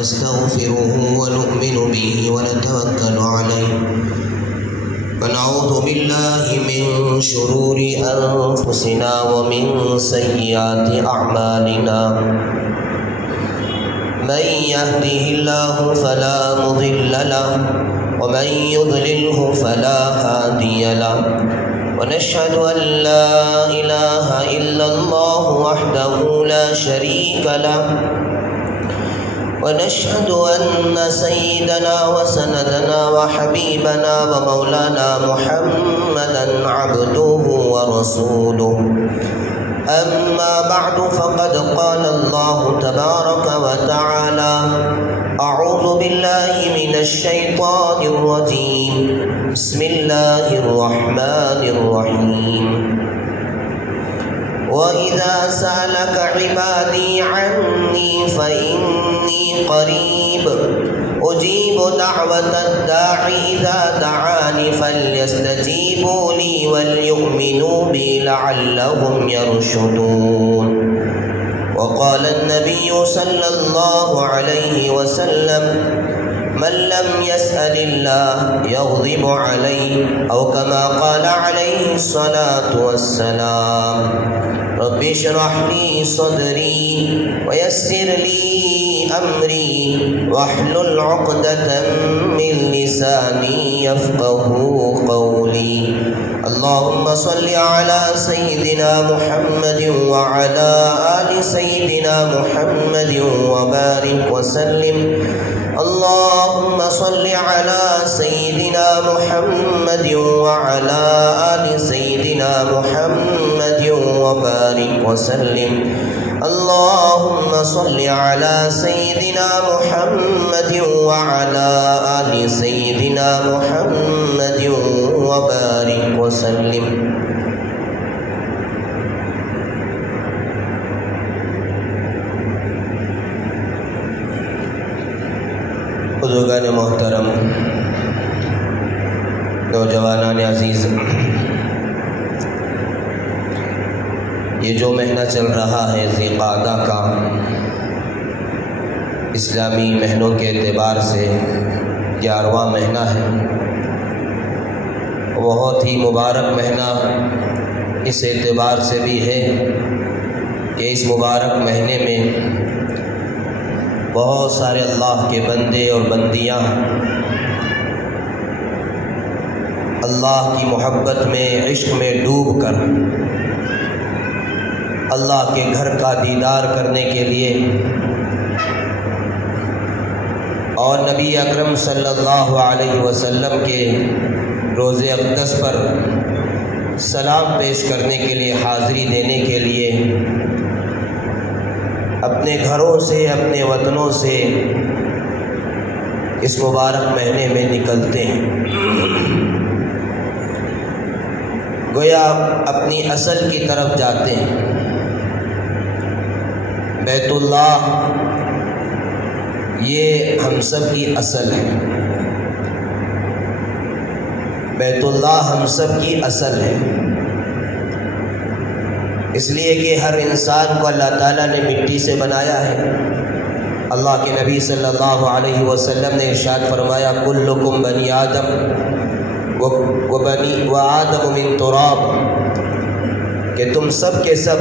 نستغفره ونؤمن به ونتوكل عليه ونعوذ بالله من شرور أنفسنا ومن سيئات أعمالنا من يهده الله فلا مضل له ومن يضلله فلا هادي له ونشهد أن لا إله إلا الله وحده لا شريك له ونشهد أن سيدنا وسندنا وحبيبنا ومولانا محمدا عبده ورسوله أما بعد فقد قال الله تبارك وتعالى أعوذ بالله من الشيطان الرجيم بسم الله الرحمن الرحيم وإذا سألك عبادي عني فإني قريب أجيب دعوة الداع إذا دعاني فليستجيبوا لي وليؤمنوا بي لعلهم يرشدون وقال النبي صلى الله عليه وسلم من لم يسأل الله يغضب عليه أو كما قال عليه الصلاة والسلام رب اشرح لي صدري ويسر لي أمري واحلل عقدة من لساني يفقه قولي اللهم صل على سيدنا محمد وعلى آل سيدنا محمد وبارك وسلم اللهم صل على سيدنا محمد وعلى آل سيدنا محمد وبارك وسلم اللهم صل على سيدنا محمد وعلى آل سيدنا محمد وبارك وسلم بزرگان محترم، نوجوانان عزیز، یہ جو مہینہ چل رہا ہے ذی قعدہ کا، اسلامی مہینوں کے اعتبار سے 11واں مہینہ ہے، بہت ہی مبارک مہینہ اس اعتبار سے بھی ہے کہ اس مبارک مہینے میں بہت سارے اللہ کے بندے اور بندیاں اللہ کی محبت میں، عشق میں ڈوب کر اللہ کے گھر کا دیدار کرنے کے لیے اور نبی اکرم صلی اللہ علیہ وسلم کے روضہ اقدس پر سلام پیش کرنے کے لیے، حاضری دینے کے لیے اپنے گھروں سے، اپنے وطنوں سے اس مبارک مہینے میں نکلتے ہیں، گویا اپنی اصل کی طرف جاتے ہیں۔ بیت اللہ یہ ہم سب کی اصل ہے، بیت اللہ ہم سب کی اصل ہے، اس لیے کہ ہر انسان کو اللہ تعالیٰ نے مٹی سے بنایا ہے۔ اللہ کے نبی صلی اللہ علیہ وسلم نے ارشاد فرمایا کلکم بنی آدم وآدم من تراب، کہ تم سب کے سب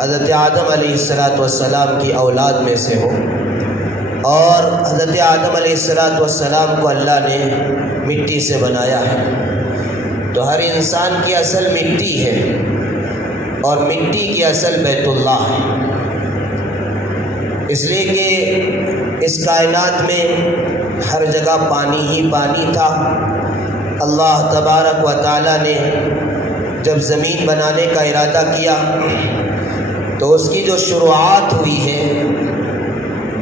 حضرت آدم علیہ السلام کی اولاد میں سے ہو، اور حضرت آدم علیہ السلام کو اللہ نے مٹی سے بنایا ہے، تو ہر انسان کی اصل مٹی ہے، اور مٹی کی اصل بیت اللہ ہے، اس لیے کہ اس کائنات میں ہر جگہ پانی ہی پانی تھا۔ اللہ تبارک و تعالیٰ نے جب زمین بنانے کا ارادہ کیا تو اس کی جو شروعات ہوئی ہے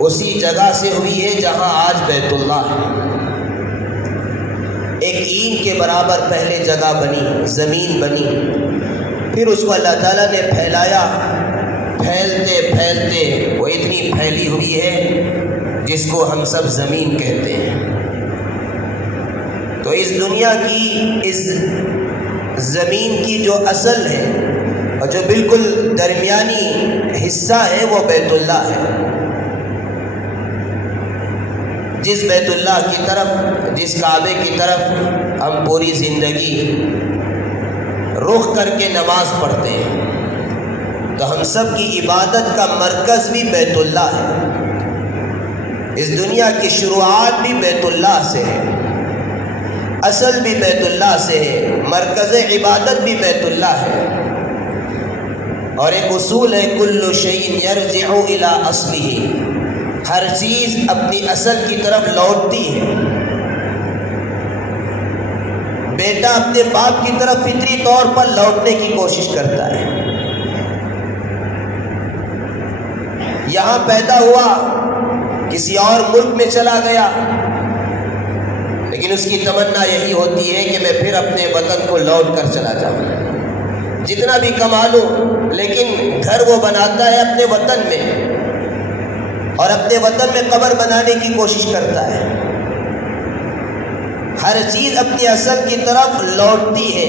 اسی جگہ سے ہوئی ہے جہاں آج بیت اللہ ہے۔ ایک اینٹ کے برابر پہلے جگہ بنی، زمین بنی، پھر اس کو اللہ تعالیٰ نے پھیلایا، پھیلتے پھیلتے وہ اتنی پھیلی ہوئی ہے جس کو ہم سب زمین کہتے ہیں۔ تو اس دنیا کی، اس زمین کی جو اصل ہے اور جو بالکل درمیانی حصہ ہے وہ بیت اللہ ہے۔ جس بیت اللہ کی طرف، جس کعبے کی طرف ہم پوری زندگی رخ کر کے نماز پڑھتے ہیں، تو ہم سب کی عبادت کا مرکز بھی بیت اللہ ہے۔ اس دنیا کی شروعات بھی بیت اللہ سے ہے، اصل بھی بیت اللہ سے ہے، مرکز عبادت بھی بیت اللہ ہے۔ اور ایک اصول ہے کل شیء یرجع الی اصلہ، ہر چیز اپنی اصل کی طرف لوٹتی ہے۔ بیٹا اپنے باپ کی طرف فطری طور پر لوٹنے کی کوشش کرتا ہے۔ یہاں پیدا ہوا، کسی اور ملک میں چلا گیا، لیکن اس کی تمنا یہی ہوتی ہے کہ میں پھر اپنے وطن کو لوٹ کر چلا جاؤں، جتنا بھی کما لوں، لیکن گھر وہ بناتا ہے اپنے وطن میں، اور اپنے وطن میں قبر بنانے کی کوشش کرتا ہے۔ ہر چیز اپنی اصل کی طرف لوٹتی ہے۔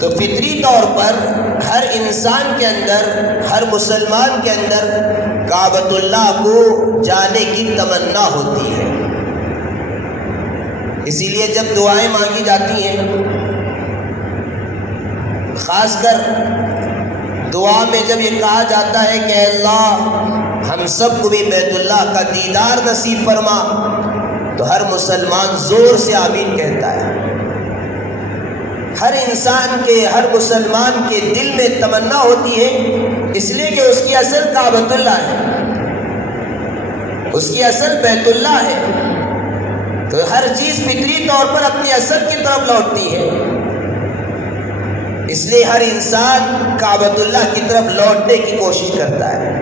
تو فطری طور پر ہر انسان کے اندر، ہر مسلمان کے اندر کعبۃ اللہ کو جانے کی تمنا ہوتی ہے۔ اسی لیے جب دعائیں مانگی جاتی ہیں، خاص کر دعا میں جب یہ کہا جاتا ہے کہ اللہ ہم سب کو بھی بیت اللہ کا دیدار نصیب فرما، تو ہر مسلمان زور سے آمین کہتا ہے۔ ہر انسان کے، ہر مسلمان کے دل میں تمنا ہوتی ہے، اس لیے کہ اس کی اصل کعبۃ اللہ ہے، اس کی اصل بیت اللہ ہے۔ تو ہر چیز فطری طور پر اپنی اصل کی طرف لوٹتی ہے، اس لیے ہر انسان کعبۃ اللہ کی طرف لوٹنے کی کوشش کرتا ہے۔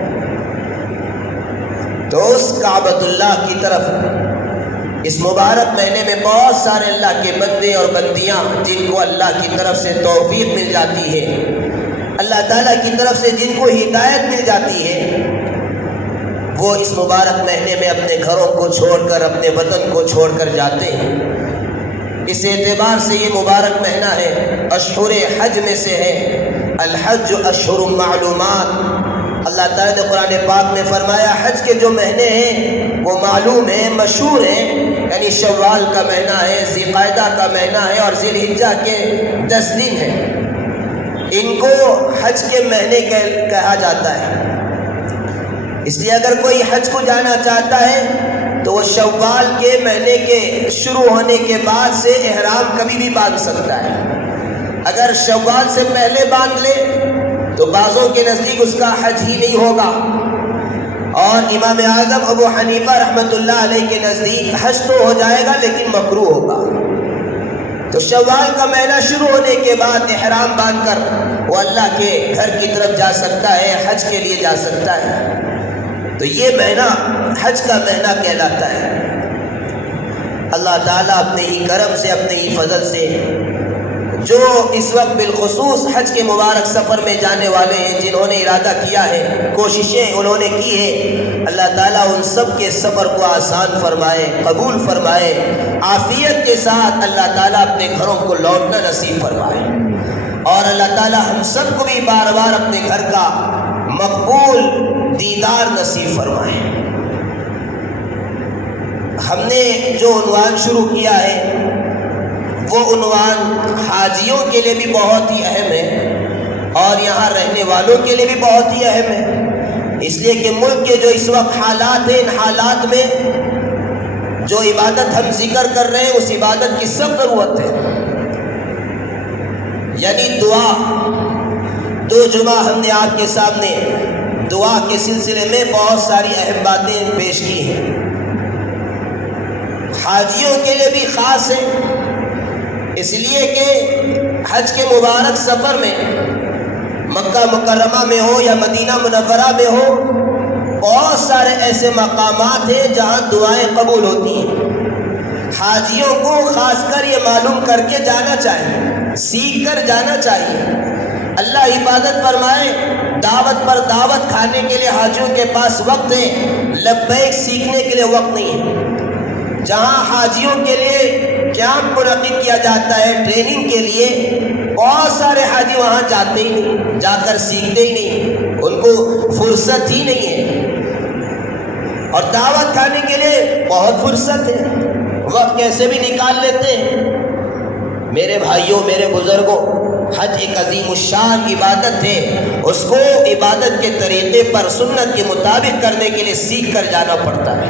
تو اس کعبۃ اللہ کی طرف اس مبارک مہینے میں بہت سارے اللہ کے بندے اور بندیاں، جن کو اللہ کی طرف سے توفیق مل جاتی ہے، اللہ تعالیٰ کی طرف سے جن کو ہدایت مل جاتی ہے، وہ اس مبارک مہینے میں اپنے گھروں کو چھوڑ کر، اپنے وطن کو چھوڑ کر جاتے ہیں۔ اس اعتبار سے یہ مبارک مہینہ ہے، اشہر حج میں سے ہے۔ الحج اشہر معلومات، اللہ تعالیٰ نے قرآن پاک میں فرمایا حج کے جو مہینے ہیں وہ معلوم ہیں، مشہور ہیں، یعنی شوال کا مہینہ ہے، ذی القعدہ کا مہینہ ہے، اور ذی الحجہ کے 10 دن ہیں۔ ان کو حج کے مہینے کہا جاتا ہے۔ اس لیے اگر کوئی حج کو جانا چاہتا ہے تو وہ شوال کے مہینے کے شروع ہونے کے بعد سے احرام کبھی بھی باندھ سکتا ہے۔ اگر شوال سے پہلے باندھ لے تو بعضوں کے نزدیک اس کا حج ہی نہیں ہوگا، اور امام اعظم ابو حنیفہ رحمۃ اللہ علیہ کے نزدیک حج تو ہو جائے گا لیکن مکروہ ہوگا۔ تو شوال کا مہینہ شروع ہونے کے بعد احرام باندھ کر وہ اللہ کے گھر کی طرف جا سکتا ہے، حج کے لیے جا سکتا ہے۔ تو یہ مہینہ حج کا مہینہ کہلاتا ہے۔ اللہ تعالیٰ اپنے ہی کرم سے، اپنے ہی فضل سے جو اس وقت بالخصوص حج کے مبارک سفر میں جانے والے ہیں، جنہوں نے ارادہ کیا ہے، کوششیں انہوں نے کی ہے، اللہ تعالیٰ ان سب کے سفر کو آسان فرمائے، قبول فرمائے، عافیت کے ساتھ اللہ تعالیٰ اپنے گھروں کو لوٹنا نصیب فرمائے، اور اللہ تعالیٰ ہم سب کو بھی بار بار اپنے گھر کا مقبول دیدار نصیب فرمائے۔ ہم نے جو عنوان شروع کیا ہے وہ عنوان حاجیوں کے لیے بھی بہت ہی اہم ہے، اور یہاں رہنے والوں کے لیے بھی بہت ہی اہم ہے، اس لیے کہ ملک کے جو اس وقت حالات ہیں، ان حالات میں جو عبادت ہم ذکر کر رہے ہیں اس عبادت کی سب ضرورت ہے، یعنی دعا۔ 2 جمعہ ہم نے آپ کے سامنے دعا کے سلسلے میں بہت ساری اہم باتیں پیش کی ہیں۔ حاجیوں کے لیے بھی خاص ہے، اس لیے کہ حج کے مبارک سفر میں مکہ مکرمہ میں ہو یا مدینہ منورہ میں ہو، بہت سارے ایسے مقامات ہیں جہاں دعائیں قبول ہوتی ہیں۔ حاجیوں کو خاص کر یہ معلوم کر کے جانا چاہیے، سیکھ کر جانا چاہیے۔ اللہ حفاظت فرمائے، دعوت پر دعوت کھانے کے لیے حاجیوں کے پاس وقت ہے، لبیک سیکھنے کے لیے وقت نہیں ہے۔ جہاں حاجیوں کے لیے کیمپ منعقد کیا جاتا ہے ٹریننگ کے لیے، بہت سارے حاجی وہاں جاتے ہی نہیں، جا کر سیکھتے ہی نہیں، ان کو فرصت ہی نہیں ہے۔ اور دعوت کھانے کے لیے بہت فرصت ہے، وقت کیسے بھی نکال لیتے ہیں۔ میرے بھائیوں، میرے بزرگوں، حج ایک عظیم الشان عبادت ہے، اس کو عبادت کے طریقے پر سنت کے مطابق کرنے کے لیے سیکھ کر جانا پڑتا ہے۔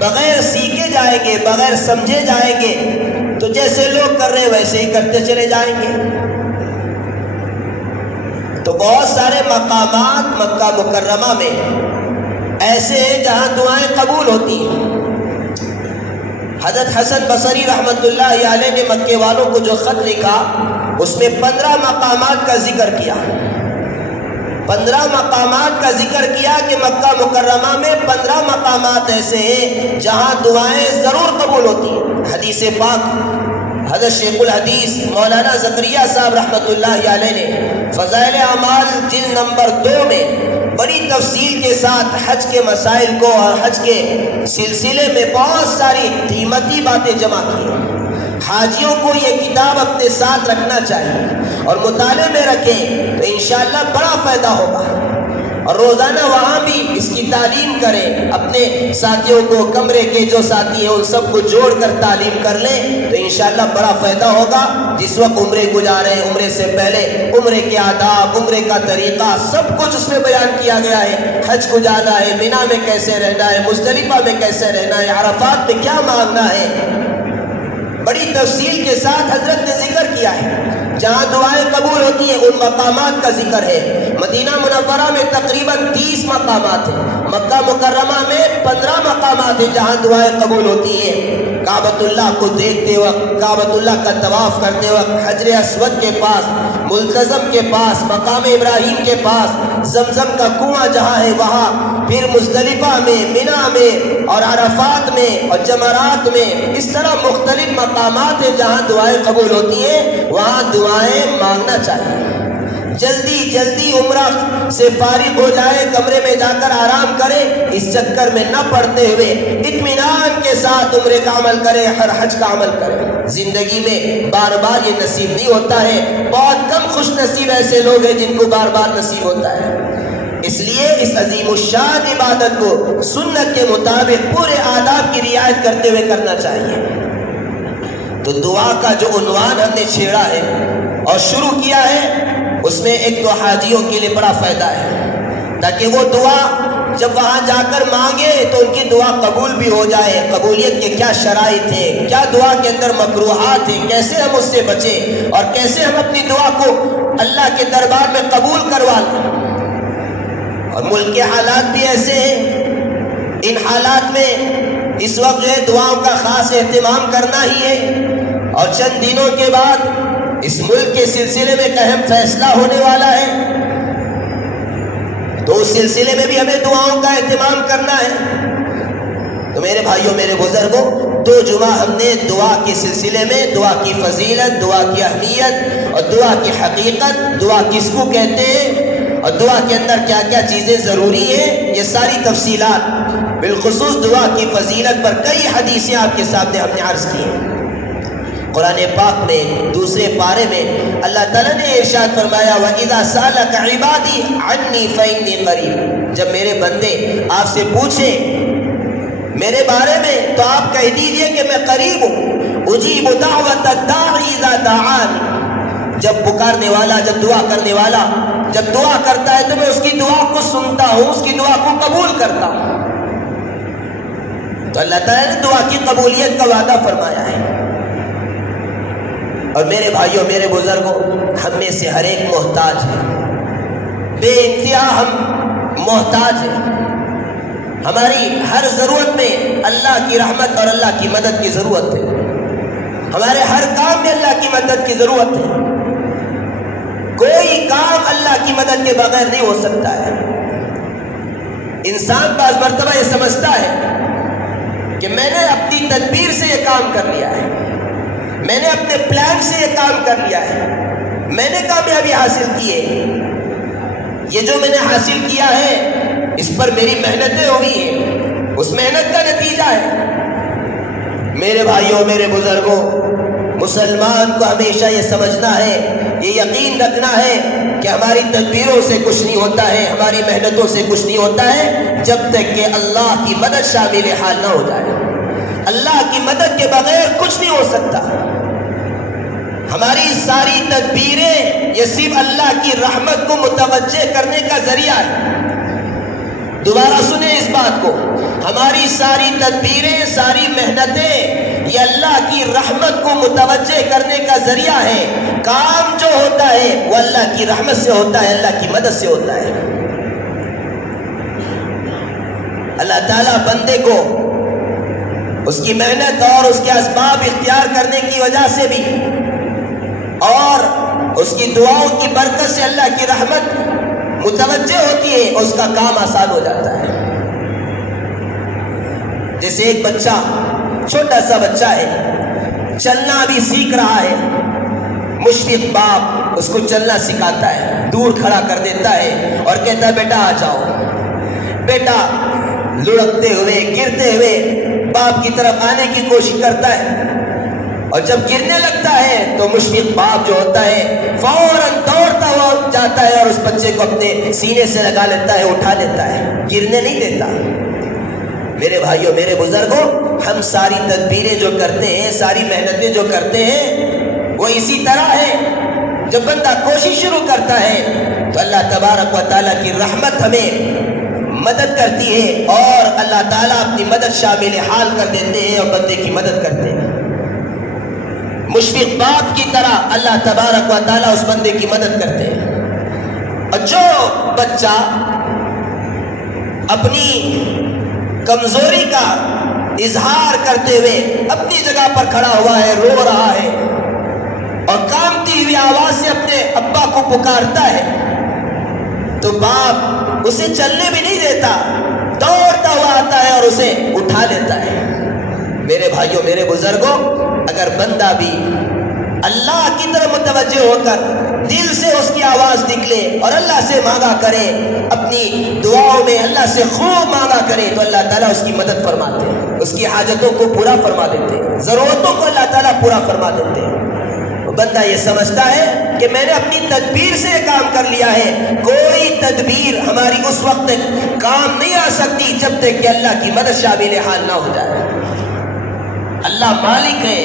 بغیر سیکھے جائیں گے، بغیر سمجھے جائیں گے تو جیسے لوگ کر رہے ہیں ویسے ہی کرتے چلے جائیں گے۔ تو بہت سارے مقامات مکہ مکرمہ میں ایسے ہیں جہاں دعائیں قبول ہوتی ہیں۔ حضرت حسن بصری رحمۃ اللہ علیہ نے مکے والوں کو جو خط لکھا اس میں 15 مقامات کا ذکر کیا، 15 مقامات کا ذکر کیا کہ مکہ مکرمہ میں 15 مقامات ایسے ہیں جہاں دعائیں ضرور قبول ہوتی ہیں۔ حدیث پاک حضرت شیخ الحدیث مولانا زکریا صاحب رحمۃ اللہ علیہ نے فضائل اعمال جلد نمبر 2 میں بڑی تفصیل کے ساتھ حج کے مسائل کو اور حج کے سلسلے میں بہت ساری قیمتی باتیں جمع کی۔ حاجیوں کو یہ کتاب اپنے ساتھ رکھنا چاہیے اور مطالعے میں رکھیں تو انشاءاللہ بڑا فائدہ ہوگا، اور روزانہ وہاں بھی اس کی تعلیم کریں، اپنے ساتھیوں کو، کمرے کے جو ساتھی ہیں ان سب کو جوڑ کر تعلیم کر لیں تو انشاءاللہ بڑا فائدہ ہوگا۔ جس وقت عمرے گزارے، عمرے سے پہلے عمرے کے آداب، عمرے کا طریقہ سب کچھ اس میں بیان کیا گیا ہے۔ حج کو جانا ہے، مینا میں کیسے رہنا ہے، مزدلفہ میں کیسے رہنا ہے، عرفات میں کیا مانگنا ہے، بڑی تفصیل کے ساتھ حضرت نے ذکر کیا ہے۔ جہاں دعائیں قبول ہوتی ہیں ان مقامات کا ذکر ہے۔ مدینہ منورہ میں تقریباً 30 مقامات ہیں، مکہ مکرمہ میں 15 مقامات ہیں جہاں دعائیں قبول ہوتی ہیں۔ کعبۃ اللہ کو دیکھتے وقت، کعبۃ اللہ کا طواف کرتے وقت، حجر اسود کے پاس، ملتزم کے پاس، مقام ابراہیم کے پاس، زمزم کا کنواں جہاں ہے وہاں، پھر مزدلفہ میں، مینا میں اور عرفات میں اور جمرات میں، اس طرح مختلف مقامات ہیں جہاں دعائیں قبول ہوتی ہیں، وہاں دعائیں مانگنا چاہیے۔ جلدی جلدی عمرہ سے فارغ ہو جائے، کمرے میں جا کر آرام کرے، اس چکر میں نہ پڑتے ہوئے اطمینان کے ساتھ عمرے کا عمل کرے، ہر حج کا عمل کرے۔ زندگی میں بار بار یہ نصیب نہیں ہوتا ہے، بہت کم خوش نصیب ایسے لوگ ہیں جن کو بار بار نصیب ہوتا ہے۔ اس لیے اس عظیم الشان عبادت کو سنت کے مطابق پورے آداب کی رعایت کرتے ہوئے کرنا چاہیے۔ تو دعا کا جو عنوان ہم نے چھیڑا ہے اور شروع کیا ہے، اس میں ایک تو حاجیوں کے لیے بڑا فائدہ ہے، تاکہ وہ دعا جب وہاں جا کر مانگے تو ان کی دعا قبول بھی ہو جائے۔ قبولیت کے کیا شرائط ہیں، کیا دعا کے اندر مکروہات ہیں، کیسے ہم اس سے بچیں اور کیسے ہم اپنی دعا کو اللہ کے دربار میں قبول کروا لیں۔ اور ملک کے حالات بھی ایسے ہیں، ان حالات میں اس وقت جو ہے دعاؤں کا خاص اہتمام کرنا ہی ہے، اور چند دنوں کے بعد اس ملک کے سلسلے میں ایک اہم فیصلہ ہونے والا ہے، تو اس سلسلے میں بھی ہمیں دعاؤں کا اہتمام کرنا ہے۔ تو میرے بھائیوں، میرے بزرگوں، 2 جمعہ ہم نے دعا کے سلسلے میں دعا کی فضیلت، دعا کی اہمیت اور دعا کی حقیقت، دعا کس کو کہتے ہیں اور دعا کے اندر کیا کیا چیزیں ضروری ہیں، یہ ساری تفصیلات بالخصوص دعا کی فضیلت پر کئی حدیثیں آپ کے سامنے ہم نے عرض کی ہیں۔ قرآن پاک میں دوسرے پارے میں اللہ تعالیٰ نے ارشاد فرمایا وَإِذَا سَأَلَكَ عِبَادِي عَنِّي فَإِنِّي قَرِيبٌ، جب میرے بندے آپ سے پوچھیں میرے بارے میں تو آپ کہہ دیجئے کہ میں قریب ہوں، اجیب دعوت الداعی اذا دعان، جب پکارنے والا، جب دعا کرنے والا جب دعا کرتا ہے تو میں اس کی دعا کو سنتا ہوں، اس کی دعا کو قبول کرتا ہوں۔ تو اللہ تعالیٰ نے دعا کی قبولیت کا وعدہ فرمایا ہے۔ اور میرے بھائیوں، میرے بزرگوں، ہم میں سے ہر ایک محتاج ہے، بے انتہا ہم محتاج ہیں۔ ہماری ہر ضرورت میں اللہ کی رحمت اور اللہ کی مدد کی ضرورت ہے، ہمارے ہر کام میں اللہ کی مدد کی ضرورت ہے۔ کوئی کام اللہ کی مدد کے بغیر نہیں ہو سکتا ہے۔ انسان بعض مرتبہ یہ سمجھتا ہے کہ میں نے اپنی تدبیر سے یہ کام کر لیا ہے، میں نے اپنے پلان سے یہ کام کر لیا ہے، میں نے کامیابی حاصل کی ہے، یہ جو میں نے حاصل کیا ہے اس پر میری محنتیں ہوئی ہیں، اس محنت کا نتیجہ ہے۔ میرے بھائیوں، میرے بزرگوں، مسلمان کو ہمیشہ یہ سمجھنا ہے یہ یقین رکھنا ہے کہ ہماری تدبیروں سے کچھ نہیں ہوتا ہے، ہماری محنتوں سے کچھ نہیں ہوتا ہے، جب تک کہ اللہ کی مدد شامل حال نہ ہو جائے۔ اللہ کی مدد کے بغیر کچھ نہیں ہو سکتا۔ ہماری ساری تدبیریں یہ صرف اللہ کی رحمت کو متوجہ کرنے کا ذریعہ ہے۔ دوبارہ سنیں اس بات کو، ہماری ساری تدبیریں، ساری محنتیں یہ اللہ کی رحمت کو متوجہ کرنے کا ذریعہ ہے۔ کام جو ہوتا ہے وہ اللہ کی رحمت سے ہوتا ہے، اللہ کی مدد سے ہوتا ہے۔ اللہ تعالیٰ بندے کو اس کی محنت اور اس کے اسباب اختیار کرنے کی وجہ سے بھی اور اس کی دعاؤں کی برکت سے اللہ کی رحمت متوجہ ہوتی ہے، اس کا کام آسان ہو جاتا ہے۔ جیسے ایک بچہ، چھوٹا سا بچہ ہے، چلنا بھی سیکھ رہا ہے، مشفق باپ اس کو چلنا سکھاتا ہے، دور کھڑا کر دیتا ہے اور کہتا ہے بیٹا آ جاؤ۔ بیٹا لڑکتے ہوئے، گرتے ہوئے باپ کی طرف آنے کی کوشش کرتا ہے، اور جب گرنے لگتا ہے تو مشفق باپ جو ہوتا ہے فوراً دوڑتا ہوا جاتا ہے اور اس بچے کو اپنے سینے سے لگا لیتا ہے، اٹھا لیتا ہے، گرنے نہیں دیتا۔ میرے بھائیوں، میرے بزرگوں، ہم ساری تدبیریں جو کرتے ہیں، ساری محنتیں جو کرتے ہیں، وہ اسی طرح ہے۔ جب بندہ کوشش شروع کرتا ہے تو اللہ تبارک و تعالیٰ کی رحمت ہمیں مدد کرتی ہے، اور اللہ تعالیٰ اپنی مدد شامل حال کر دیتے ہیں اور بندے کی مدد کرتے ہیں۔ مشفق باپ کی طرح اللہ تبارک و تعالیٰ اس بندے کی مدد کرتے ہیں۔ اور جو بچہ اپنی کمزوری کا اظہار کرتے ہوئے اپنی جگہ پر کھڑا ہوا ہے، رو رہا ہے اور کانپتی ہوئی آواز سے اپنے ابا کو پکارتا ہے، تو باپ اسے چلنے بھی نہیں دیتا، دوڑتا ہوا آتا ہے اور اسے اٹھا لیتا ہے۔ میرے بھائیوں، میرے بزرگوں، اگر بندہ بھی اللہ کی طرف متوجہ ہو کر دل سے اس کی آواز نکلے اور اللہ سے مانگا کرے، اپنی دعاؤں میں اللہ سے خوب مانگا کرے، تو اللہ تعالیٰ اس کی مدد فرماتے ہیں، اس کی حاجتوں کو پورا فرما دیتے ہیں، ضرورتوں کو اللہ تعالیٰ پورا فرما دیتے ہیں۔ بندہ یہ سمجھتا ہے کہ میں نے اپنی تدبیر سے کام کر لیا ہے۔ کوئی تدبیر ہماری اس وقت کام نہیں آ سکتی جب تک کہ اللہ کی مدد شامل حال نہ ہو جائے۔ اللہ مالک ہے،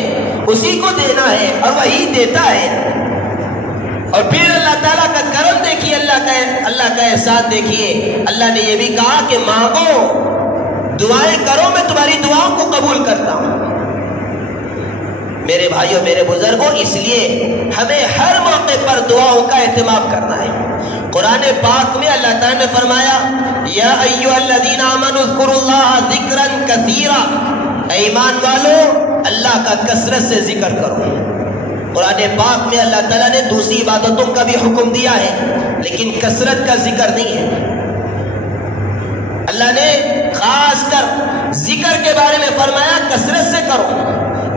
اسی کو دینا ہے اور وہی دیتا ہے۔ اور پھر اللہ تعالیٰ کا کرم دیکھیے، اللہ کا احسان دیکھیے۔ اللہ نے یہ بھی کہا کہ مانگو، دعائیں کرو، میں تمہاری دعاؤں کو قبول کرتا ہوں۔ میرے بھائیوں، میرے بزرگوں، اس لیے ہمیں ہر موقع پر دعاؤں کا اہتمام کرنا ہے۔ قرآن پاک میں اللہ تعالیٰ نے فرمایا، یا ایھا الذین آمنوا اذکروا اللہ ذکرا کثیرا، اے ایمان والو اللہ کا کثرت سے ذکر کرو۔ قرآن پاک میں اللہ تعالیٰ نے دوسری عبادتوں کا بھی حکم دیا ہے، لیکن کثرت کا ذکر نہیں ہے۔ اللہ نے خاص کر ذکر کے بارے میں فرمایا کثرت سے کرو۔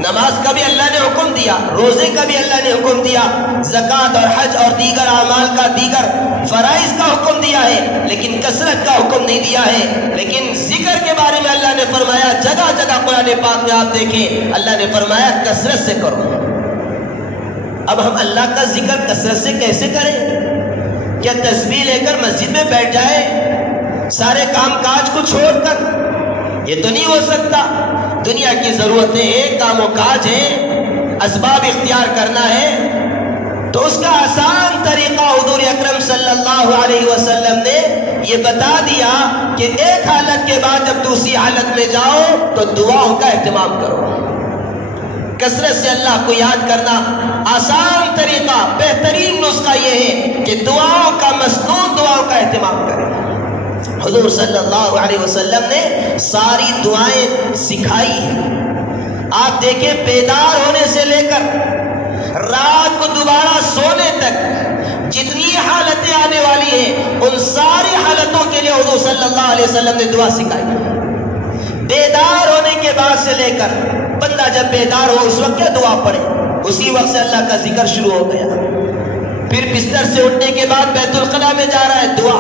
نماز کا بھی اللہ نے حکم دیا، روزے کا بھی اللہ نے حکم دیا، زکوٰۃ اور حج اور دیگر اعمال کا، دیگر فرائض کا حکم دیا ہے، لیکن کثرت کا حکم نہیں دیا ہے۔ لیکن ذکر کے بارے میں اللہ نے فرمایا، جگہ جگہ قرآن پاک میں آپ دیکھیں اللہ نے فرمایا کثرت سے کرو۔ اب ہم اللہ کا ذکر کثرت سے کیسے کریں؟ کیا تسبیح لے کر مسجد میں بیٹھ جائے سارے کام کاج کو چھوڑ کر؟ یہ تو نہیں ہو سکتا۔ دنیا کی ضرورتیں ہیں، کام و کاج ہیں، اسباب اختیار کرنا ہے، تو اس کا آسان طریقہ حضور اکرم صلی اللہ علیہ وسلم نے یہ بتا دیا کہ ایک حالت کے بعد جب دوسری حالت میں جاؤ تو دعاؤں کا اہتمام کرو۔ کثرت سے اللہ کو یاد کرنا آسان طریقہ، بہترین نسخہ یہ ہے کہ دعاؤں کا، مسنون دعاؤں کا اہتمام کریں۔ حضور صلی اللہ علیہ وسلم نے ساری دعائیں سکھائی ہیں۔ آپ دیکھیں بیدار ہونے سے لے کر رات کو دوبارہ سونے تک جتنی حالتیں آنے والی ہیں، ان ساری حالتوں کے لیے حضور صلی اللہ علیہ وسلم نے دعا سکھائی۔ بیدار ہونے کے بعد سے لے کر بندہ جب بیدار ہو اس وقت کیا دعا پڑھے، اسی وقت سے اللہ کا ذکر شروع ہو گیا۔ پھر بستر سے اٹھنے کے بعد بیت الخلاء میں جا رہا ہے، دعا۔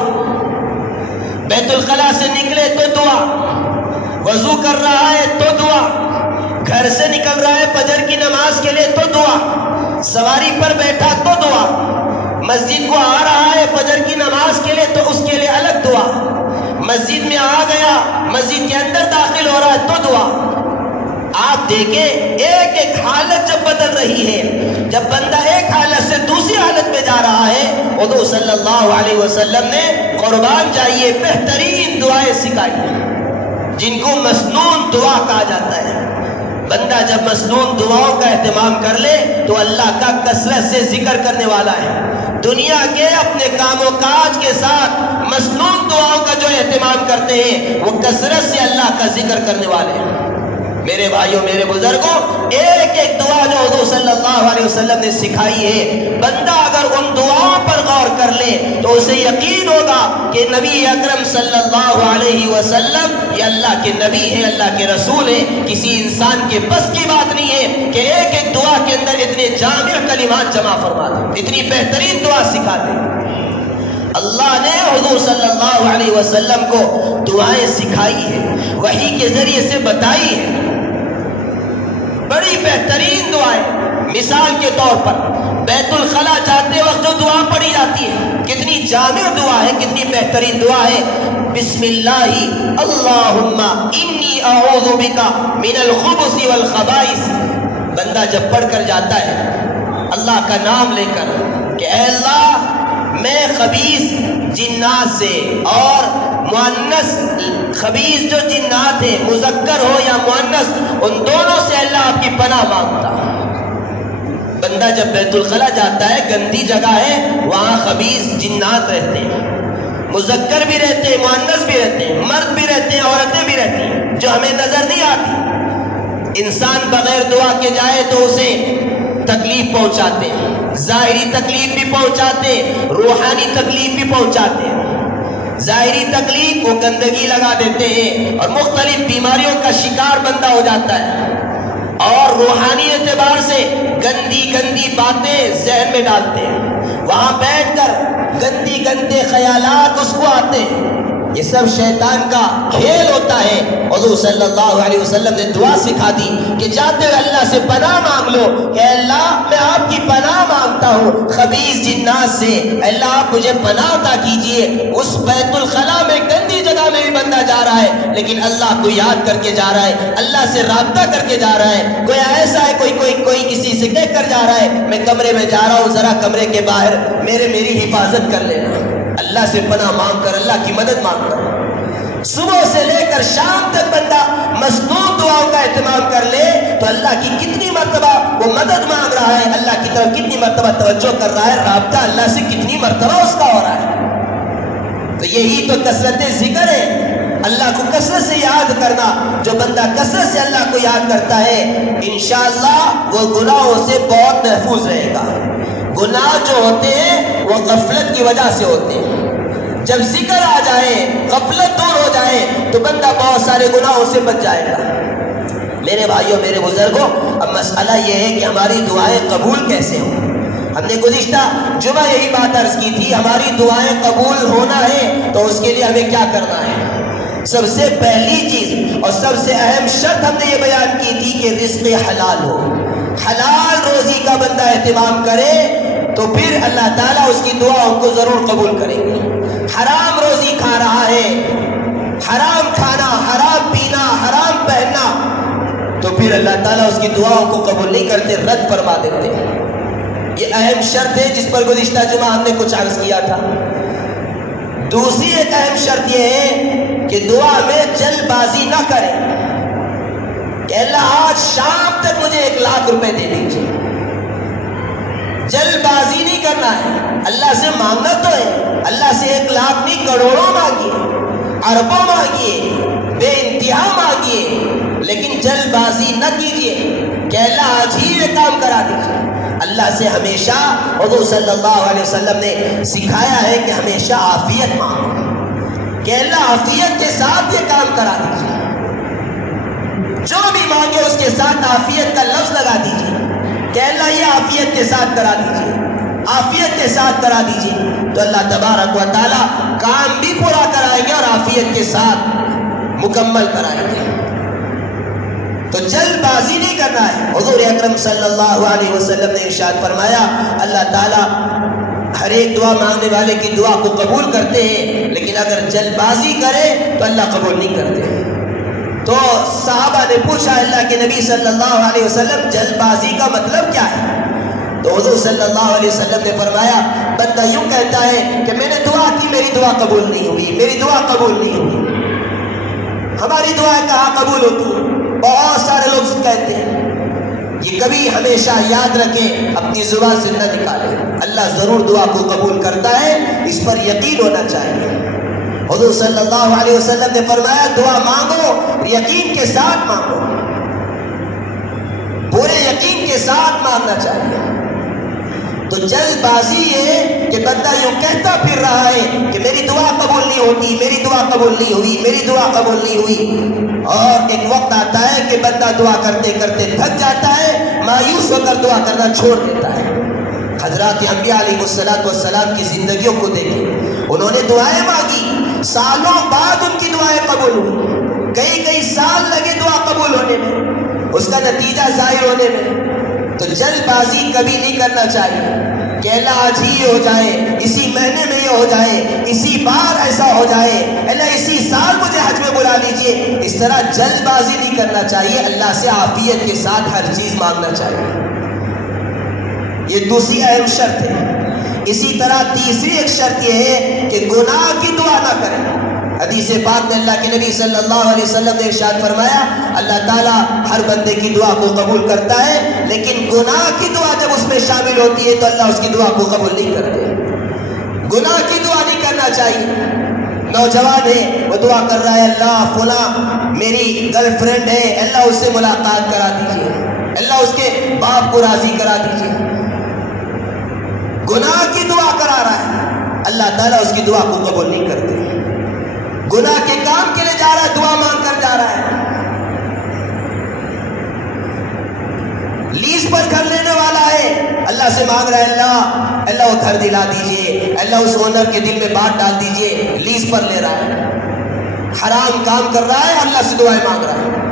بیت الخلاء سے نکلے تو دعا، وضو کر رہا ہے تو دعا، گھر سے نکل رہا ہے فجر کی نماز کے لیے تو دعا۔ سواری پر بیٹھا تو دعا، مسجد کو آ رہا ہے فجر کی نماز کے لیے تو اس کے لیے الگ دعا، مسجد میں آ گیا مسجد کے اندر داخل ہو رہا ہے تو دعا۔ آپ دیکھیں ایک ایک حالت جب بدل رہی ہے، جب بندہ ایک حالت سے دوسری حالت میں جا رہا ہے، حضور صلی اللہ علیہ وسلم نے قربان جائیے بہترین دعائیں سکھائی جن کو مسنون دعا کہا جاتا ہے۔ بندہ جب مسنون دعاؤں کا اہتمام کر لے تو اللہ کا کثرت سے ذکر کرنے والا ہے۔ دنیا کے اپنے کام و کاج کے ساتھ مسنون دعاؤں کا جو اہتمام کرتے ہیں وہ کثرت سے اللہ کا ذکر کرنے والے ہیں۔ میرے بھائیوں میرے بزرگوں، ایک ایک دعا جو حضور صلی اللہ علیہ وسلم نے سکھائی ہے، بندہ اگر ان دعاؤں پر غور کر لے تو اسے یقین ہوگا کہ نبی اکرم صلی اللہ علیہ وسلم یہ اللہ کے نبی ہے، اللہ کے رسول ہے۔ کسی انسان کے بس کی بات نہیں ہے کہ ایک ایک دعا کے اندر اتنے جامع کلمات جمع فرما دے، اتنی بہترین دعا سکھا دے۔ اللہ نے حضور صلی اللہ علیہ وسلم کو دعائیں سکھائی ہے، وحی کے ذریعے سے بتائی ہے، بڑی بہترین دعائیں۔ مثال کے طور پر بیت الخلا جاتے وقت جو دعا پڑھی جاتی ہے کتنی جامع دعا ہے، کتنی بہترین دعا ہے۔ بسم اللہ اللہم انی اعوذ بک من الخبث والخبائث۔ بندہ جب پڑھ کر جاتا ہے اللہ کا نام لے کر کہ اے اللہ میں خبیث جنات سے اور مؤنث خبیث جو جنات ہیں مذکر ہو یا مؤنث ان دونوں سے اللہ آپ کی پناہ مانگتا۔ بندہ جب بیت الخلا جاتا ہے گندی جگہ ہے، وہاں خبیث جنات رہتے ہیں، مذکر بھی رہتے ہیں مؤنث بھی رہتے ہیں، مرد بھی رہتے ہیں عورتیں بھی رہتی ہیں جو ہمیں نظر نہیں آتی۔ انسان بغیر دعا کے جائے تو اسے تکلیف پہنچاتے ہیں، ظاہری تکلیف بھی پہنچاتے ہیں، روحانی تکلیف بھی پہنچاتے ہیں۔ ظاہری تکلیف وہ گندگی لگا دیتے ہیں اور مختلف بیماریوں کا شکار بندہ ہو جاتا ہے، اور روحانی اعتبار سے گندی گندی باتیں ذہن میں ڈالتے ہیں، وہاں بیٹھ کر گندی گندے خیالات اس کو آتے ہیں۔ یہ سب شیطان کا کھیل ہوتا ہے۔ حضور صلی اللہ علیہ وسلم نے دعا سکھا دی کہ جاتے ہوئے اللہ سے پناہ مانگ لو کہ اے اللہ میں آپ کی پناہ مانگتا ہوں خبیث جنات سے، اے اللہ آپ مجھے پناہ عطا کیجئے۔ اس بیت الخلا میں گندی جگہ میں بھی بندہ جا رہا ہے لیکن اللہ کو یاد کر کے جا رہا ہے، اللہ سے رابطہ کر کے جا رہا ہے۔ کوئی ایسا ہے کوئی کسی سے کہہ کر جا رہا ہے میں کمرے میں جا رہا ہوں، ذرا کمرے کے باہر میری حفاظت کر لینا۔ اللہ سے پناہ مانگ کر، اللہ کی مدد مانگ کر، صبح سے لے کر شام تک بندہ مسنون دعاؤں کا اہتمام کر لے تو اللہ کی کتنی مرتبہ وہ مدد مانگ رہا ہے، اللہ کی طرف کتنی مرتبہ توجہ کر رہا ہے، رابطہ اللہ سے کتنی مرتبہ اس کا ہو رہا ہے۔ تو یہی تو کثرت ذکر ہے، اللہ کو کثرت سے یاد کرنا۔ جو بندہ کثرت سے اللہ کو یاد کرتا ہے انشاءاللہ وہ گناہوں سے بہت محفوظ رہے گا۔ گناہ جو ہوتے ہیں وہ غفلت کی وجہ سے ہوتے ہیں، جب ذکر آ جائے غفلت دور ہو جائے تو بندہ بہت سارے گناہوں سے بچ جائے گا۔ میرے بھائیوں میرے بزرگوں، اب مسئلہ یہ ہے کہ ہماری دعائیں قبول کیسے ہوں۔ ہم نے گزشتہ جمعہ یہی بات عرض کی تھی، ہماری دعائیں قبول ہونا ہے تو اس کے لیے ہمیں کیا کرنا ہے۔ سب سے پہلی چیز اور سب سے اہم شرط ہم نے یہ بیان کی تھی کہ رزق حلال ہو، حلال روزی کا بندہ اہتمام کرے تو پھر اللہ تعالیٰ اس کی دعاؤں کو ضرور قبول کریں گے۔ حرام روزی کھا رہا ہے، حرام کھانا، حرام پینا، حرام پہننا، تو پھر اللہ تعالیٰ اس کی دعاؤں کو قبول نہیں کرتے، رد فرما دیتے ہیں۔ یہ اہم شرط ہے جس پر گزشتہ جمعہ ہم نے کچھ عرض کیا تھا۔ دوسری ایک اہم شرط یہ ہے کہ دعا میں جلد بازی نہ کریں کہ اللہ آج شام تک مجھے 1 لاکھ روپے دے دیجیے۔ جلد بازی نہیں کرنا ہے، اللہ سے مانگنا تو ہے، اللہ سے 1 لاکھ نہیں کروڑوں مانگیے، اربوں مانگیے، بے انتہا مانگیے، لیکن جلد بازی نہ کیجیے کہ اللہ آج ہی یہ کام کرا دیجیے۔ اللہ سے ہمیشہ حضور صلی اللہ علیہ وسلم نے سکھایا ہے کہ ہمیشہ عافیت مانگو، کہ اللہ عافیت کے ساتھ یہ کام کرا دیجیے، جو بھی مانگے اس کے ساتھ عافیت کا لفظ لگا دیجیے کہ اللہ یہ عافیت کے ساتھ کرا دیجیے، عافیت کے ساتھ کرا دیجیے، تو اللہ تبارک و تعالی کام بھی پورا کرائیں گے اور عافیت کے ساتھ مکمل کرائیں گے۔ تو جلد بازی نہیں کرنا ہے. حضور اکرم صلی اللہ علیہ وسلم نے ارشاد فرمایا اللہ تعالیٰ ہر ایک دعا مانگنے والے کی دعا کو قبول کرتے ہیں، لیکن اگر جلد بازی کرے تو اللہ قبول نہیں کرتے. تو صحابہ نے پوچھا اللہ کے نبی صلی اللہ علیہ وسلم جلد بازی کا مطلب کیا ہے؟ تو حضور صلی اللہ علیہ وسلم نے فرمایا بندہ یوں کہتا ہے کہ میں نے دعا کی میری دعا قبول نہیں ہوئی، میری دعا قبول نہیں ہوئی. ہماری دعائیں کہاں قبول ہوتی ہیں؟ بہت سارے لوگ کہتے ہیں. یہ کبھی ہمیشہ یاد رکھیں، اپنی زبان سے نہ نکالیں. اللہ ضرور دعا کو قبول کرتا ہے، اس پر یقین ہونا چاہیے. حضور صلی اللہ علیہ وسلم نے فرمایا دعا مانگو یقین کے ساتھ مانگو، پورے یقین کے ساتھ مانگنا چاہیے. تو جلد بازی ہے کہ بندہ یوں کہتا پھر رہا ہے کہ میری دعا قبول نہیں ہوتی، میری دعا قبول نہیں ہوئی، میری دعا قبول نہیں ہوئی. اور ایک وقت آتا ہے کہ بندہ دعا کرتے کرتے تھک جاتا ہے، مایوس ہو کر دعا کرنا چھوڑ دیتا ہے. حضرات انبیاء علیہ السلام کی زندگیوں کو دیکھیں، انہوں نے دعائیں مانگی، سالوں بعد ان کی دعائیں قبول ہوئی. کئی سال لگے دعا قبول ہونے میں، اس کا نتیجہ ظاہر ہونے میں. تو جلد بازی کبھی نہیں کرنا چاہیے کہ اللہ آج ہی ہو جائے، اسی مہینے میں یہ ہو جائے، اسی بار ایسا ہو جائے، اللہ اسی سال مجھے حج میں بلا لیجئے. اس طرح جلد بازی نہیں کرنا چاہیے، اللہ سے عافیت کے ساتھ ہر چیز مانگنا چاہیے. یہ دوسری اہم شرط ہے. اسی طرح تیسری ایک شرط یہ ہے کہ گناہ کی دعا نہ کریں. حدیث پاک میں اللہ کے نبی صلی اللہ علیہ وسلم نے ارشاد فرمایا اللہ تعالیٰ ہر بندے کی دعا کو قبول کرتا ہے، لیکن گناہ کی دعا جب اس میں شامل ہوتی ہے تو اللہ اس کی دعا کو قبول نہیں کرتے. گناہ کی دعا نہیں کرنا چاہیے. نوجوان ہے وہ دعا کر رہا ہے اللہ فلاں میری گرل فرینڈ ہے، اللہ اس سے ملاقات کرا دیجیے، اللہ اس کے باپ کو راضی کرا دیجیے. گناہ کی دعا کرا رہا ہے، اللہ تعالیٰ اس کی دعا کو قبول نہیں کرتے. گناہ کے کام کے لیے جا رہا ہے، دعا مانگ کر جا رہا ہے. لیز پر گھر لینے والا ہے، اللہ سے مانگ رہا ہے اللہ وہ گھر دلا دیجئے، اللہ اس اونر کے دل میں بات ڈال دیجئے. لیز پر لے رہا ہے، حرام کام کر رہا ہے، اللہ سے دعائیں مانگ رہا ہے.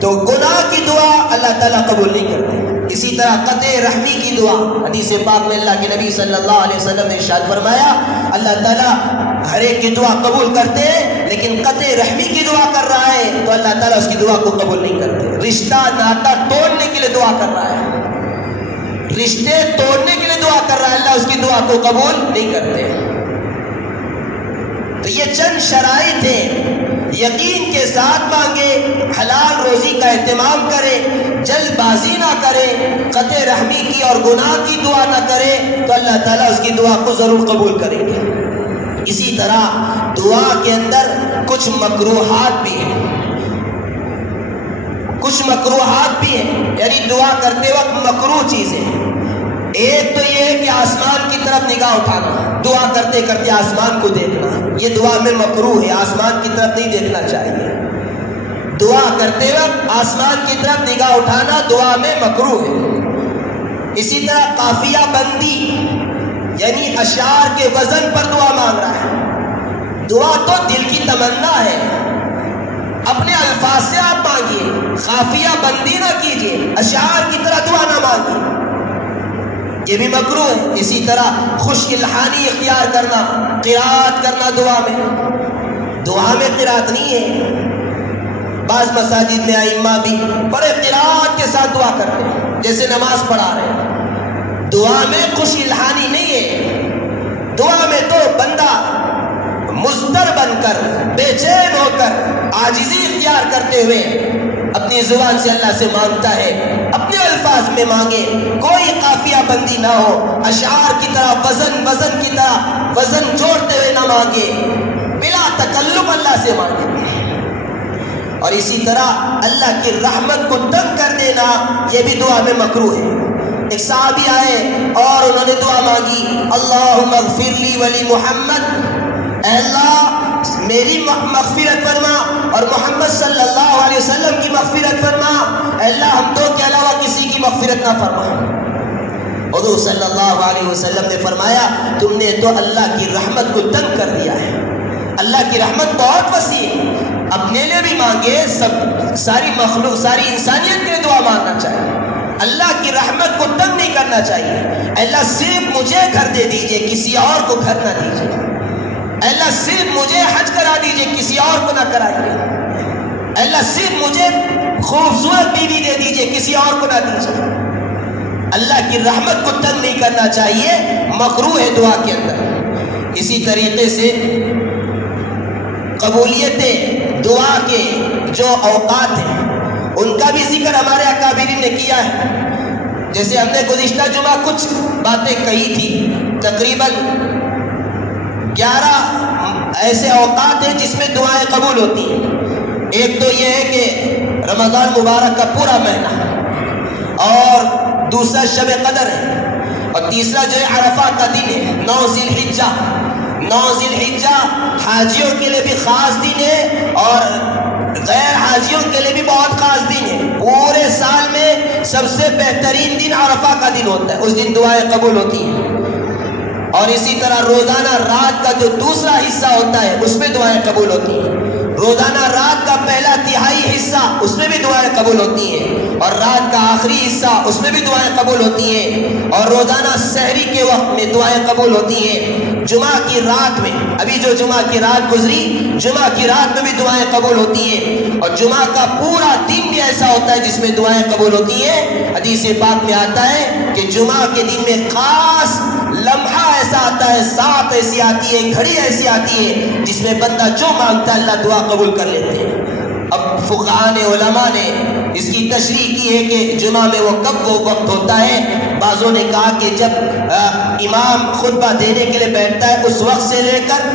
تو گناہ کی دعا اللہ تعالیٰ قبول نہیں کرتے. اسی طرح قطع رحمی کی دعا، حدیث پاک میں اللہ کے نبی صلی اللہ علیہ وسلم نے ارشاد فرمایا اللہ تعالیٰ ہر ایک کی دعا قبول کرتے ہیں، لیکن قطع رحمی کی دعا کر رہا ہے تو اللہ تعالیٰ اس کی دعا کو قبول نہیں کرتے. رشتہ ناتا توڑنے کے لیے دعا کر رہا ہے، رشتے توڑنے کے لیے دعا کر رہا ہے، اللہ اس کی دعا کو قبول نہیں کرتے. تو یہ چند شرائط ہیں. یقین کے ساتھ مانگے، حلال روزی کا اہتمام کرے، جلد بازی نہ کرے، قطع رحمی کی اور گناہ کی دعا نہ کرے تو اللہ تعالیٰ اس کی دعا کو ضرور قبول کریں گے. اسی طرح دعا کے اندر کچھ مکروہات بھی ہیں، کچھ مکروہات بھی ہیں، یعنی دعا کرتے وقت مکروہ چیزیں. ایک تو یہ ہے کہ آسمان کی طرف نگاہ اٹھانا، دعا کرتے کرتے آسمان کو دیکھنا، یہ دعا میں مکروہ ہے. آسمان کی طرف نہیں دیکھنا چاہیے. دعا کرتے وقت آسمان کی طرف نگاہ اٹھانا دعا میں مکروہ ہے. اسی طرح قافیہ بندی، یعنی اشعار کے وزن پر دعا مانگ رہا ہے. دعا تو دل کی تمنا ہے، اپنے الفاظ سے آپ مانگیے، قافیہ بندی نہ کیجیے، اشعار کی طرح دعا نہ مانگیے، یہ بھی مکروہ ہے. اسی طرح خوش الحانی اختیار کرنا، قرات کرنا دعا میں قرات نہیں ہے. بعض مساجد میں ائمہ بھی بڑے قرات کے ساتھ دعا کرتے ہیں جیسے نماز پڑھا رہے ہیں. دعا میں خوش الحانی نہیں ہے. دعا میں تو بندہ مضطر بن کر، بے چین ہو کر، عاجزی اختیار کرتے ہوئے اپنی زبان سے اللہ سے مانگتا ہے. اپنے الفاظ میں مانگے، کوئی قافیہ بندی نہ ہو، اشعار کی طرح وزن کی طرح وزن جوڑتے ہوئے نہ مانگے، بلا تکلف اللہ سے مانگے. اور اسی طرح اللہ کی رحمت کو تنگ کر دینا یہ بھی دعا میں مکروہ ہے. ایک صحابی آئے اور انہوں نے دعا مانگی اللہم اغفر لی ولی محمد، اے اللہ میری مغفرت فرما اور محمد صلی اللہ علیہ وسلم کی مغفرت فرما، اے اللہ ہم دو کے علاوہ کسی کی مغفرت نہ فرما. حضور صلی اللہ علیہ وسلم نے فرمایا تم نے تو اللہ کی رحمت کو تنگ کر دیا ہے. اللہ کی رحمت بہت وسیع ہے، اپنے لیے بھی مانگے، ساری مخلوق، ساری انسانیت کے لیے دعا مانگنا چاہیے۔ اللہ کی رحمت کو تنگ نہیں کرنا چاہیے۔ اللہ صرف مجھے گھر دے دیجئے، کسی اور کو گھر نہ دیجئے۔ اللہ صرف مجھے حج کرا دیجئے، کسی اور کو نہ کرائیے۔ اللہ صرف مجھے خوبصورت بیوی دے دیجئے، کسی اور کو نہ دیجئے۔ اللہ کی رحمت کو تنگ نہیں کرنا چاہیے، مکروہ ہے دعا کے اندر۔ اسی طریقے سے قبولیت دعا کے جو اوقات ہیں ان کا بھی ذکر ہمارے اکابرین نے کیا ہے۔ جیسے ہم نے گزشتہ جمعہ کچھ باتیں کہی تھی، تقریباً 11 ایسے اوقات ہیں جس میں دعائیں قبول ہوتی ہیں۔ ایک تو یہ ہے کہ رمضان مبارک کا پورا مہینہ، اور دوسرا شب قدر ہے، اور تیسرا جو ہے عرفہ کا دن ہے، 9 ذی الحجہ۔ 9 ذی الحجہ حاجیوں کے لیے بھی خاص دن ہے اور غیر حاجیوں کے لیے بھی بہت خاص دن ہے۔ پورے سال میں سب سے بہترین دن عرفہ کا دن ہوتا ہے، اس دن دعائیں قبول ہوتی ہیں۔ اور اسی طرح روزانہ رات کا جو دوسرا حصہ ہوتا ہے اس میں دعائیں قبول ہوتی ہیں۔ روزانہ رات کا پہلا تہائی حصہ اس میں بھی دعائیں قبول ہوتی ہیں، اور رات کا آخری حصہ اس میں بھی دعائیں قبول ہوتی ہیں، اور روزانہ سحری کے وقت میں دعائیں قبول ہوتی ہیں۔ جمعہ کی رات میں، ابھی جو جمعہ کی رات گزری، جمعہ کی رات میں بھی دعائیں قبول ہوتی ہیں، اور جمعہ کا پورا دن بھی ایسا ہوتا ہے جس میں دعائیں قبول ہوتی ہیں۔ حدیث پاک میں آتا ہے کہ جمعہ کے دن میں خاص لمحہ ایسا آتا ہے، ساتھ ایسی آتی ہے، گھڑی ایسی آتی ہے جس میں بندہ جو مانگتا ہے اللہ دعا قبول کر لیتے ہیں۔ اب فقہاء نے، علماء نے اس کی تشریح کی ہے کہ جمعہ میں وہ کب وہ وقت ہوتا ہے۔ بعضوں نے کہا کہ جب امام خطبہ دینے کے لیے بیٹھتا ہے اس وقت سے لے کر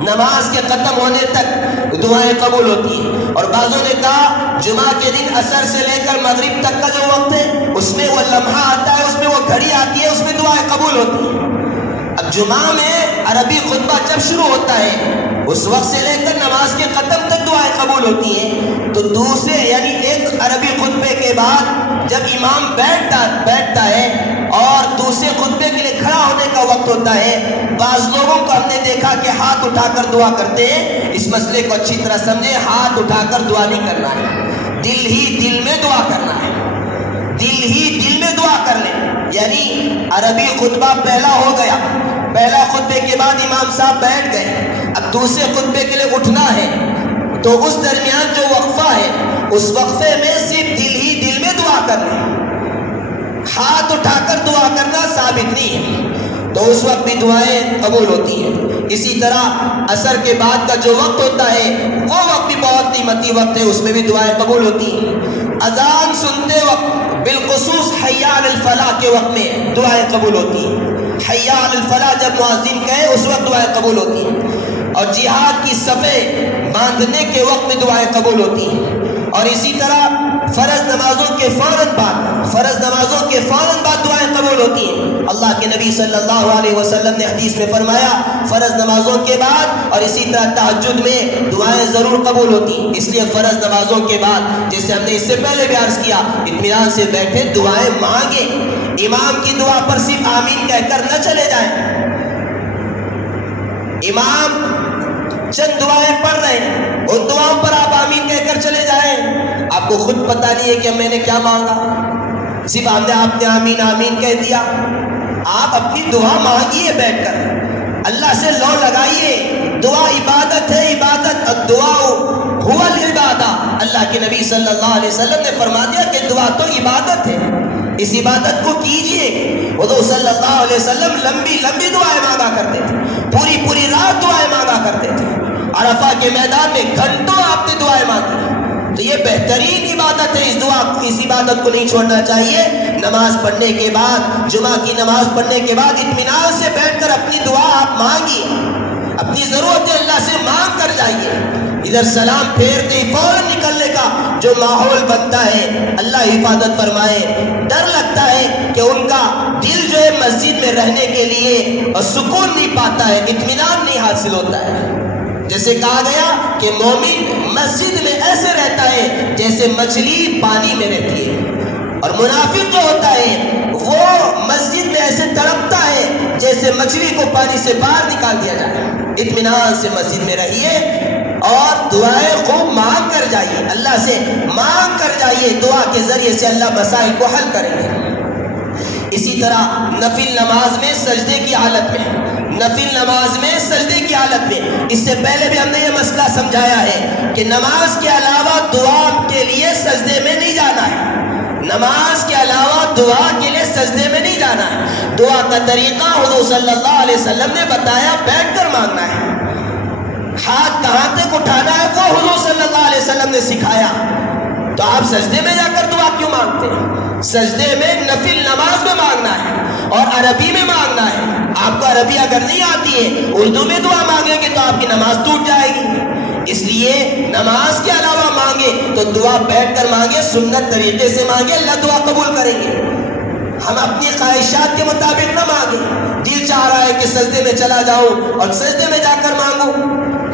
نماز کے ختم ہونے تک دعائیں قبول ہوتی ہیں، اور بعضوں نے کہا جمعہ کے دن عصر سے لے کر مغرب تک کا جو وقت ہے اس میں وہ لمحہ آتا ہے، اس میں وہ گھڑی آتی ہے، اس میں دعائیں قبول ہوتی ہیں۔ اب جمعہ میں عربی خطبہ جب شروع ہوتا ہے اس وقت سے لے کر نماز کے ختم تک دعائیں قبول ہوتی ہیں، تو دوسرے یعنی ایک عربی خطبے کے بعد جب امام بیٹھتا ہے اور دوسرے خطبے کے لیے کھڑا ہونے کا وقت ہوتا ہے، بعض لوگوں کو ہم نے دیکھا کہ ہاتھ اٹھا کر دعا کرتے ہیں۔ اس مسئلے کو اچھی طرح سمجھیں، ہاتھ اٹھا کر دعا نہیں کرنا ہے، دل ہی دل میں دعا کرنا ہے، دل ہی دل میں دعا کر لیں۔ یعنی عربی خطبہ پہلا ہو گیا، پہلا خطبے کے بعد امام صاحب بیٹھ گئے، اب دوسرے خطبے کے لیے اٹھنا ہے، تو اس درمیان جو وقفہ ہے اس وقفے میں صرف دل ہی دل میں دعا کرنا، ہاتھ اٹھا کر دعا کرنا ثابت نہیں ہے، تو اس وقت بھی دعائیں قبول ہوتی ہیں۔ اسی طرح عصر کے بعد کا جو وقت ہوتا ہے وہ وقت بھی بہت قیمتی وقت ہے، اس میں بھی دعائیں قبول ہوتی ہیں۔ اذان سنتے وقت بالخصوص حی علی الفلاح کے وقت میں دعائیں قبول ہوتی ہیں۔ حی علی الفلاح جب مؤذن کہے اس وقت دعائیں قبول ہوتی ہیں، اور جہاد کی صفیں باندھنے کے وقت میں دعائیں قبول ہوتی ہیں۔ اور اسی طرح فرض نمازوں کے فوراً بعد دعائیں قبول ہوتی ہیں۔ اللہ کے نبی صلی اللہ علیہ وسلم نے حدیث میں فرمایا فرض نمازوں کے بعد اور اسی طرح تہجد میں دعائیں ضرور قبول ہوتی ہیں۔ اس لیے فرض نمازوں کے بعد، جیسے ہم نے اس سے پہلے بھی عرض کیا، اطمینان سے بیٹھے دعائیں مانگیں، امام کی دعا پر صرف آمین کہہ کر نہ چلے جائیں۔ امام چند دعائیں پڑھ رہے ہیں، ان دعاؤں پر آپ آمین کہہ کر چلے جائیں، آپ کو خود پتہ نہیں ہے کہ میں نے کیا مانگا، صرف آپ نے آمین آمین کہہ دیا۔ آپ اپنی دعا مانگیے بیٹھ کر، اللہ سے لو لگائیے، دعا عبادت ہے، عبادت الدعاء هو العبادہ۔ اللہ کے نبی صلی اللہ علیہ وسلم نے فرما دیا کہ دعا تو عبادت ہے، اس عبادت کو کیجئے۔ حضور صلی اللہ علیہ وسلم لمبی لمبی دعائیں مانگا کرتے تھے، پوری رات دعائیں مانگا کرتے تھے، عرفہ کے میدان میں گھنٹوں آپ نے دعائیں مانگی۔ تو یہ بہترین عبادت ہے، اس عبادت کو نہیں چھوڑنا چاہیے۔ نماز پڑھنے کے بعد، جمعہ کی نماز پڑھنے کے بعد اطمینان سے بیٹھ کر اپنی دعا آپ مانگیے، اپنی ضرورتیں اللہ سے مانگ کر جائیے۔ ادھر سلام پھیرتے ہی فوراً نکلنے کا جو ماحول بنتا ہے، اللہ حفاظت فرمائے۔ ڈر لگتا ہے کہ ان کا دل جو ہے مسجد میں رہنے کے لیے سکون نہیں پاتا ہے، اطمینان نہیں حاصل ہوتا ہے۔ جیسے کہا گیا کہ مومن مسجد میں ایسے رہتا ہے جیسے مچھلی پانی میں رہتی ہے، اور منافق جو ہوتا ہے وہ مسجد میں ایسے تڑپتا ہے جیسے مچھلی کو پانی سے باہر نکال دیا جائے۔ اطمینان سے مسجد میں رہیے اور دعائیں خوب مانگ کر جائیے، اللہ سے مانگ کر جائیے، دعا کے ذریعے سے اللہ مسائل کو حل کریں گے۔ اسی طرح نفل نماز میں سجدے کی حالت میں، نفل نماز میں سجدے کی حالت میں، اس سے پہلے بھی ہم نے یہ مسئلہ سمجھایا ہے کہ نماز کے علاوہ دعا کے لیے سجدے میں نہیں جانا ہے، نماز کے علاوہ دعا کے لیے سجدے میں نہیں جانا ہے۔ دعا کا طریقہ حضور صلی اللہ علیہ وسلم نے بتایا، بیٹھ کر مانگنا ہے، ہاتھ کہاں تک اٹھانا ہے وہ حضور صلی اللہ علیہ وسلم نے سکھایا۔ تو آپ سجدے میں جا کر دعا کیوں مانگتے ہیں؟ سجدے میں نفل نماز میں مانگنا ہے اور عربی میں مانگنا ہے۔ آپ کو عربی اگر نہیں آتی ہے، اردو میں دعا مانگیں گے تو آپ کی نماز ٹوٹ جائے گی۔ اس لیے نماز کے علاوہ مانگے تو دعا بیٹھ کر مانگے، سنت طریقے سے مانگے، اللہ دعا قبول کریں گے۔ ہم اپنی خواہشات کے مطابق نہ مانگیں، دل چاہ رہا ہے کہ سجدے میں چلا جاؤں اور سجدے میں جا کر مانگوں،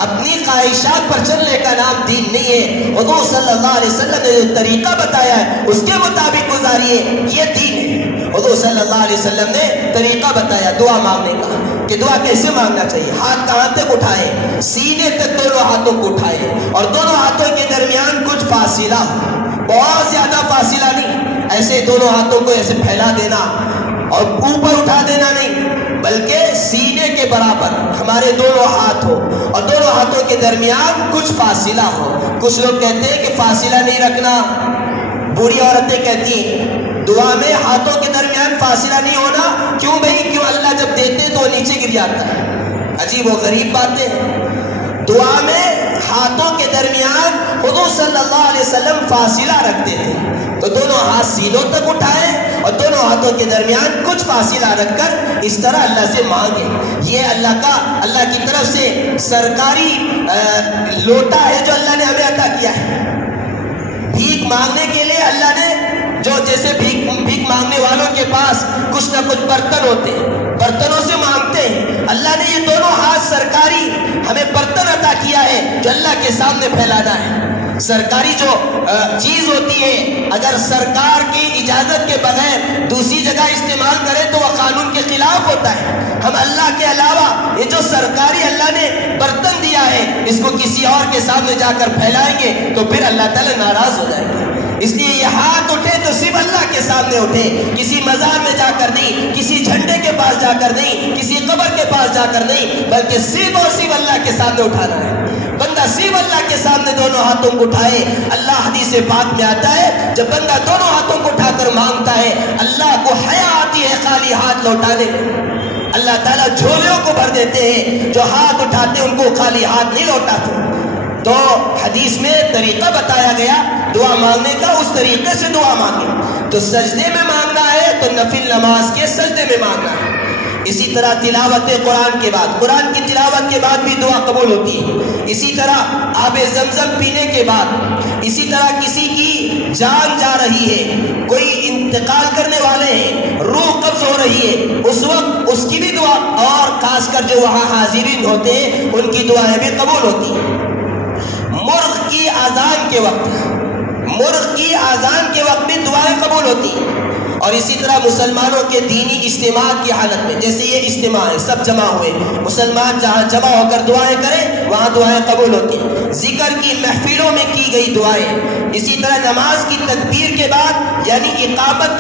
اپنی خواہشات پر چلنے کا نام دین نہیں ہے۔ حضور صلی اللہ علیہ وسلم نے جو طریقہ بتایا ہے اس کے مطابق گزاریے، یہ دین ہے۔ حضور صلی اللہ علیہ وسلم نے طریقہ بتایا دعا مانگنے کا کہ دعا کیسے مانگنا چاہیے۔ ہاتھ کہاں تک اٹھائے؟ سینے تک دونوں ہاتھوں کو اٹھائے اور دونوں ہاتھوں کے درمیان کچھ فاصلہ ہو، بہت زیادہ فاصلہ نہیں، ایسے دونوں ہاتھوں کو ایسے پھیلا دینا اور اوپر اٹھا دینا نہیں، بلکہ سینے کے برابر ہمارے دونوں ہاتھ ہو اور دونوں ہاتھوں کے درمیان کچھ فاصلہ ہو۔ کچھ لوگ کہتے ہیں کہ فاصلہ نہیں رکھنا، بوڑھی عورتیں کہتی ہیں دعا میں ہاتھوں کے درمیان فاصلہ نہیں ہونا، کیوں بھائی؟ کیوں اللہ جب دیتے تو وہ نیچے گر جاتا ہے؟ عجیب و غریب باتیں ہیں۔ دعا میں ہاتھوں کے درمیان حضور صلی اللہ علیہ وسلم فاصلہ رکھتے تھے، تو دونوں ہاتھ سینوں تک اٹھائے اور دونوں ہاتھوں کے درمیان کچھ فاصلہ رکھ کر اس طرح اللہ سے مانگے۔ یہ اللہ کی طرف سے سرکاری لوٹا ہے جو اللہ نے ہمیں عطا کیا ہے۔ بھیک مانگنے کے لیے اللہ نے جو جیسے بھیک مانگنے والوں کے پاس کچھ نہ کچھ برتن ہوتے ہیں، برتنوں سے مانگتے ہیں، اللہ نے یہ دونوں ہاتھ سرکاری ہمیں برتن عطا کیا ہے جو اللہ کے سامنے پھیلانا ہے۔ سرکاری جو چیز ہوتی ہے اگر سرکار کی اجازت کے بغیر دوسری جگہ استعمال کرے تو وہ قانون کے خلاف ہوتا ہے۔ ہم اللہ کے علاوہ یہ جو سرکاری اللہ نے برتن دیا ہے اس کو کسی اور کے سامنے جا کر پھیلائیں گے تو پھر اللہ تعالیٰ ناراض ہو جائے گا۔ اس لیے یہ ہاتھ اٹھے تو صرف اللہ کے سامنے اٹھے، کسی مزار میں جا کر نہیں، کسی جھنڈے کے پاس جا کر نہیں، کسی قبر کے پاس جا کر نہیں، بلکہ صرف اور صرف اللہ کے سامنے اٹھانا ہے۔ بندہ صرف اللہ کے سامنے دونوں ہاتھوں کو اٹھائے۔ اللہ حدیث پاک میں آتا ہے جب بندہ دونوں ہاتھوں کو اٹھا کر مانگتا ہے اللہ کو حیا آتی ہے خالی ہاتھ لوٹانے میں۔ اللہ تعالیٰ جھولیوں کو بھر دیتے ہیں، جو ہاتھ اٹھاتے ان کو خالی ہاتھ نہیں لوٹاتے۔ تو حدیث میں طریقہ بتایا گیا دعا مانگنے کا، اس طریقے سے دعا مانگے۔ تو سجدے میں مانگنا ہے تو نفل نماز کے سجدے میں مانگنا ہے۔ اسی طرح تلاوت قرآن کے بعد، قرآن کی تلاوت کے بعد بھی دعا قبول ہوتی ہے۔ اسی طرح آب زمزم پینے کے بعد، اسی طرح کسی کی جان جا رہی ہے، کوئی انتقال کرنے والے ہیں، روح قبض ہو رہی ہے، اس وقت اس کی بھی دعا، اور خاص کر جو وہاں حاضرین ہوتے ہیں ان کی دعائیں بھی قبول ہوتی ہیں۔ مرغ کی اذان کے وقت، مرغ کی اذان کے وقت بھی دعائیں قبول ہوتی ہیں۔ اور اسی طرح مسلمانوں کے دینی اجتماع کی حالت میں، جیسے یہ اجتماع ہے، سب جمع ہوئے، مسلمان جہاں جمع ہو کر دعائیں کریں وہاں دعائیں قبول ہوتی ہیں۔ ذکر کی محفلوں میں کی گئی دعائیں، اسی طرح نماز کی تکبیر کے بعد یعنی اقامت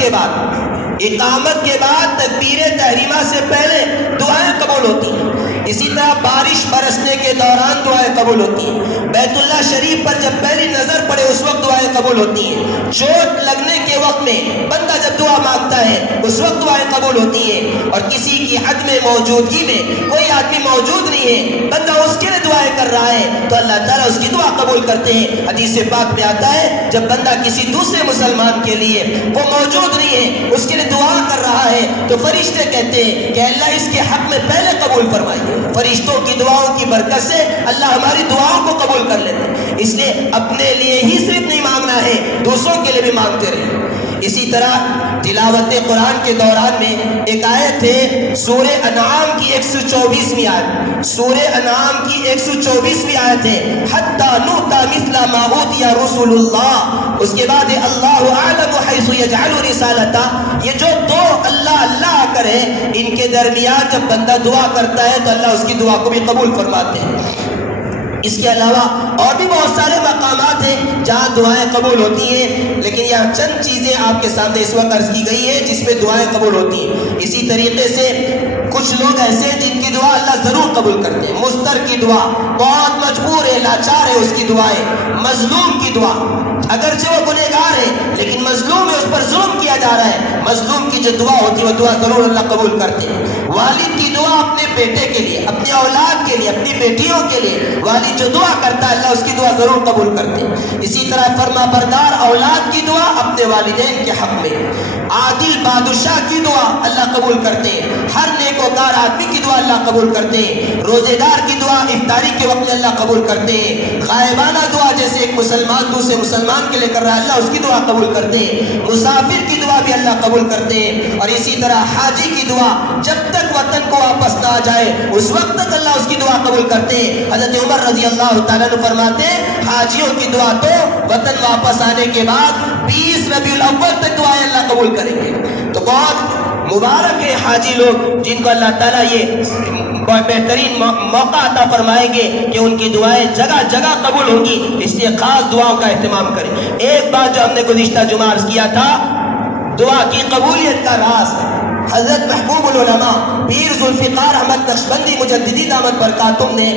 کے بعد تکبیر تحریمہ سے پہلے دعائیں قبول ہوتی ہیں۔ اسی طرح بارش برسنے کے دوران دعائیں قبول ہوتی ہیں۔ بیت اللہ شریف پر جب پہلی نظر پڑے اس وقت دعائیں قبول ہوتی ہیں۔ چوٹ لگنے کے وقت میں بندہ جب دعا مانگتا ہے اس وقت دعائیں قبول ہوتی ہیں۔ اور کسی کی عدم موجودگی میں کوئی آدمی موجود نہیں ہے، بندہ اس کے لیے دعائیں کر رہا ہے تو اللہ تعالیٰ اس کی دعا قبول کرتے ہیں۔ حدیث پاک میں آتا ہے جب بندہ کسی دوسرے مسلمان کے لیے وہ موجود نہیں ہے اس کے لیے دعا کر رہا ہے تو فرشتے کہتے ہیں کہ اللہ اس کے حق میں پہلے قبول فرمائیے۔ فرشتوں کی دعاؤں کی برکت سے اللہ ہماری دعاؤں کو قبول کر لیتے ہیں۔ اس لیے اپنے لیے ہی صرف نہیں مانگنا ہے، دوسروں کے لیے بھی مانگتے رہیں۔ اسی طرح تلاوت قرآن کے دوران میں ایک آیت ہے سورہ انعام کی 124ویں آیت، سورہ انعام کی 124ویں آیت ہے حتی نؤتی مثل ما اوتی رسول اللہ، اس کے بعد اللہ اعلم حیث یجعل رسالتہ۔ یہ جو دو اللہ کر ہے ان کے درمیان جب بندہ دعا کرتا ہے تو اللہ اس کی دعا کو بھی قبول فرماتے ہیں۔ اس کے علاوہ اور بھی بہت سارے مقامات ہیں جہاں دعائیں قبول ہوتی ہیں، لیکن یہاں چند چیزیں آپ کے سامنے اس وقت عرض کی گئی ہے جس پہ دعائیں قبول ہوتی ہیں۔ اسی طریقے سے کچھ لوگ ایسے ہیں جن کی دعا اللہ ضرور قبول کرتے ہیں۔ مضطر کی دعا، بہت مجبور ہے، لاچار ہے، اس کی دعائیں۔ مظلوم کی دعا، اگرچہ وہ گنہگار ہے لیکن مظلوم ہے، اس پر ظلم کیا جا رہا ہے، مظلوم کی جو دعا ہوتی ہے وہ دعا ضرور اللہ قبول کرتے ہیں۔ والد کی دعا اپنے بیٹے کے لیے، اپنی اولاد کے لیے، اپنی بیٹیوں کے لیے، والد جو دعا کرتا ہے اللہ اس کی دعا ضرور قبول کرتے ہیں۔ اسی طرح فرما بردار اولاد کی دعا اپنے والدین کے حق میں۔ عادل بادشاہ کی دعا اللہ قبول کرتے ہیں۔ ہر نیکوکار آدمی کی دعا اللہ قبول کرتے ہیں۔ روزے دار کی دعا افطاری کے وقت میں اللہ قبول کرتے ہیں۔ غائبانہ دعا جیسے ایک مسلمان دوسرے مسلمان کے لیے کر رہا ہے اللہ اس کی دعا قبول کرتے ہیں۔ مسافر کی دعا بھی اللہ قبول کرتے ہیں۔ اور اسی طرح حاجی کی دعا جب تک وطن کو واپس نہ آ جائے اس وقت تک اللہ اس کی دعا قبول کرتے ہیں۔ حضرت عمر رضی اللہ تعالیٰ عنہ فرماتے ہیں حاجیوں کی دعا تو وطن واپس آنے کے بعد 20 ربیع الاول تک دعائیں اللہ قبول کریں گے۔ تو بہت مبارک ہے حاجی لوگ جن کو اللہ تعالیٰ یہ بہترین موقع عطا فرمائیں گے کہ ان کی دعائیں جگہ جگہ قبول ہوں گی، اس لیے خاص دعاؤں کا اہتمام کریں۔ ایک بات جو ہم نے گزشتہ جمعہ عرض کیا تھا، دعا کی قبولیت کا راز حضرت محبوب العلماء پیر ذوالفقار احمد نقشبندی مجددی دامت برکاتہم نے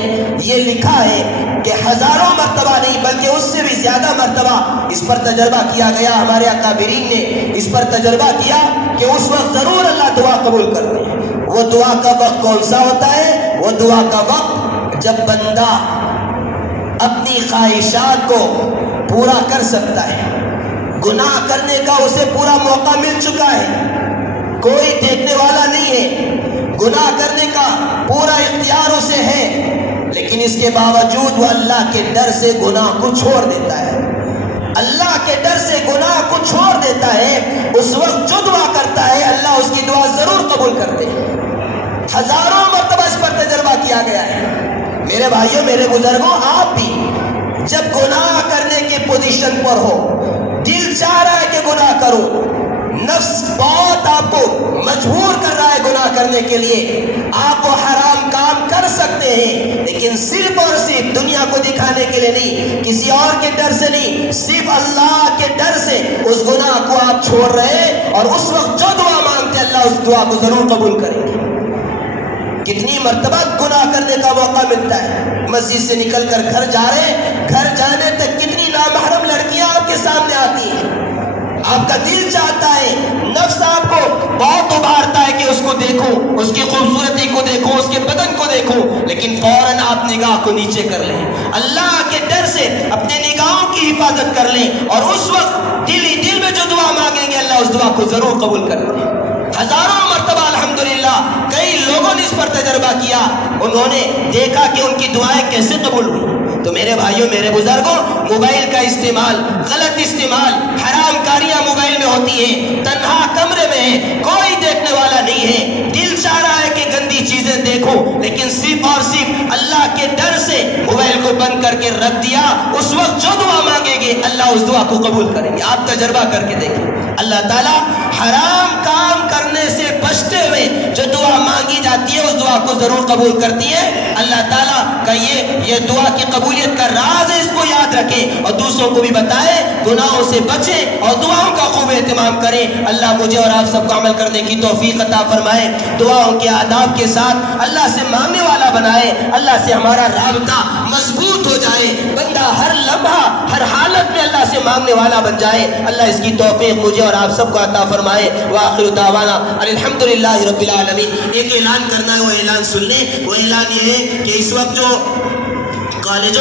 یہ لکھا ہے کہ ہزاروں مرتبہ نہیں بلکہ اس سے بھی زیادہ مرتبہ اس پر تجربہ کیا گیا، ہمارے اکابرین نے اس پر تجربہ کیا کہ اس وقت ضرور اللہ دعا قبول کرتے ہیں۔ وہ دعا کا وقت کون سا ہوتا ہے؟ وہ دعا کا وقت جب بندہ اپنی خواہشات کو پورا کر سکتا ہے، گناہ کرنے کا اسے پورا موقع مل چکا ہے، کوئی دیکھنے والا نہیں ہے، گناہ کرنے کا پورا اختیار اسے ہے، لیکن اس کے باوجود وہ اللہ کے ڈر سے گناہ کو چھوڑ دیتا ہے، اللہ کے ڈر سے گناہ کو چھوڑ دیتا ہے۔ اس وقت جو دعا کرتا ہے اللہ اس کی دعا ضرور قبول کرتے ہیں۔ ہزاروں مرتبہ اس پر تجربہ کیا گیا ہے۔ میرے بھائیوں، میرے بزرگوں، آپ بھی جب گناہ کرنے کی پوزیشن پر ہو، دل چاہ رہا ہے کہ گناہ کرو، نفس بہت آپ کو مجبور کر رہا ہے گناہ کرنے کے لیے، آپ وہ حرام کام کر سکتے ہیں لیکن صرف اور صرف دنیا کو دکھانے کے لیے نہیں، کسی اور کے ڈر سے نہیں، صرف اللہ کے ڈر سے اس گناہ کو آپ چھوڑ رہے ہیں، اور اس وقت جو دعا مانگتے اللہ اس دعا کو ضرور قبول کریں گے۔ کتنی مرتبہ گناہ کرنے کا موقع ملتا ہے، مسجد سے نکل کر گھر جا رہے ہیں، گھر جانے تک کتنی نامحرم لڑکیاں آپ کے سامنے آتی ہیں، آپ کا دل چاہتا ہے، نفس آپ کو بہت ابھارتا ہے کہ اس کو دیکھو، اس کی خوبصورتی کو دیکھو، اس کے بدن کو دیکھو، لیکن فوراً آپ نگاہ کو نیچے کر لیں، اللہ کے ڈر سے اپنے نگاہوں کی حفاظت کر لیں، اور اس وقت دل ہی دل میں جو دعا مانگیں گے اللہ اس دعا کو ضرور قبول کرتے ہیں۔ ہزاروں مرتبہ الحمدللہ کئی لوگوں نے اس پر تجربہ کیا، انہوں نے دیکھا کہ ان کی دعائیں کیسے قبول ہوئی۔ تو میرے بھائیوں، میرے بزرگوں، موبائل کا استعمال، غلط استعمال، حرام کاریاں موبائل میں ہوتی ہیں، تنہا کمرے میں ہے، کوئی دیکھنے والا نہیں ہے، دل چاہ رہا ہے کہ گندی چیزیں دیکھو، لیکن صرف اور صرف اللہ کے ڈر سے موبائل کو بند کر کے رکھ دیا، اس وقت جو دعا مانگیں گے اللہ اس دعا کو قبول کریں گے۔ آپ تجربہ کر کے دیکھیں، اللہ تعالیٰ حرام کام کرنے سے بچتے ہوئے جو دعا مانگی جاتی ہے اس دعا کو ضرور قبول کرتی ہے۔ اللہ تعالیٰ کا یہ دعا کی قبولیت کا راز ہے، اس کو یاد رکھیں اور دوسروں کو بھی بتائیں، گناہوں سے بچیں اور دعاؤں کا خوب اہتمام کریں۔ اللہ مجھے اور آپ سب کو عمل کرنے کی توفیق عطا فرمائے، دعاؤں کے آداب کے ساتھ اللہ سے مانگنے والا بنائے، اللہ سے ہمارا رابطہ مضبوط ہو جائے، بندہ ہر لمحہ ہر حالت میں اللہ سے مانگنے والا بن جائے۔ اللہ اس کی توفیق مجھے اور آپ سب کو عطا فرمائے۔ وآخر دعوانا الحمدللہ رب العالمین۔ ایک اعلان کرنا ہے، وہ اعلان سن لیں۔ وہ اعلان یہ ہے کہ اس وقت جو کالجوں